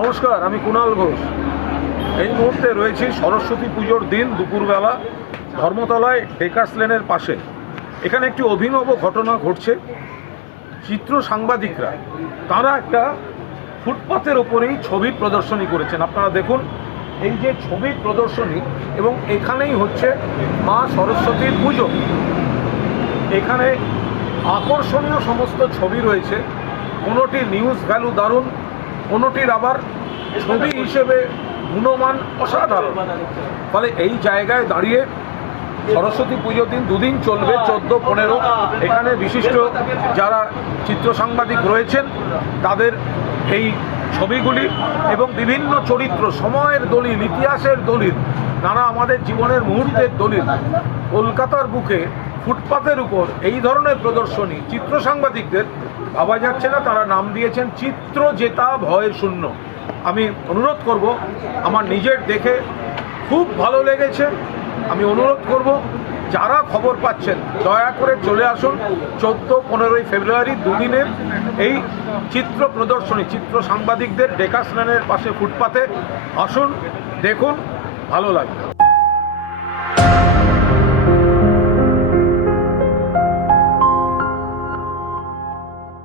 নমস্কার, আমি কুণাল ঘোষ। এই মুহূর্তে রয়েছি সরস্বতী পুজোর দিন, দুপুরবেলা, ধর্মতলায় ডেকার্স লেনের পাশে। এখানে একটি অভিনব ঘটনা ঘটছে। চিত্র সাংবাদিকরা, তারা একটা ফুটপাথের ওপরেই ছবির প্রদর্শনী করেছেন। আপনারা দেখুন, এই যে ছবির প্রদর্শনী এবং এখানেই হচ্ছে মা সরস্বতীর পুজো। এখানে আকর্ষণীয় সমস্ত ছবি রয়েছে। কোনোটি নিউজ ভ্যালু দারুণ কোনোটির আবার ছবি হিসেবে গুণমান অসাধারণ। ফলে এই জায়গায় দাঁড়িয়ে সরস্বতী পুজোর দিন দুদিন চলবে, চোদ্দ, পনেরো। এখানে বিশিষ্ট যারা চিত্র সাংবাদিক রয়েছেন, তাদের এই ছবিগুলি এবং বিভিন্ন চরিত্র, সময়ের দলিল, ইতিহাসের দলিল নানা আমাদের জীবনের মুহূর্তের দলিল, কলকাতার বুকে ফুটপাতের উপর এই ধরনের প্রদর্শনী, চিত্র সাংবাদিকদের ভাবা যাচ্ছে না, তারা নাম দিয়েছেন চিত্র জেতা ভয় শূন্য। আমি অনুরোধ করব, আমার নিজের দেখে খুব ভালো লেগেছে। আমি অনুরোধ করব, যারা খবর পাচ্ছেন, দয়া করে চলে আসুন চোদ্দ, পনেরোই ফেব্রুয়ারি দুদিনের এই চিত্র প্রদর্শনী, চিত্র সাংবাদিকদের ডেকাসম্যানের পাশে ফুটপাতে আসুন, দেখুন। ভালো লাগবে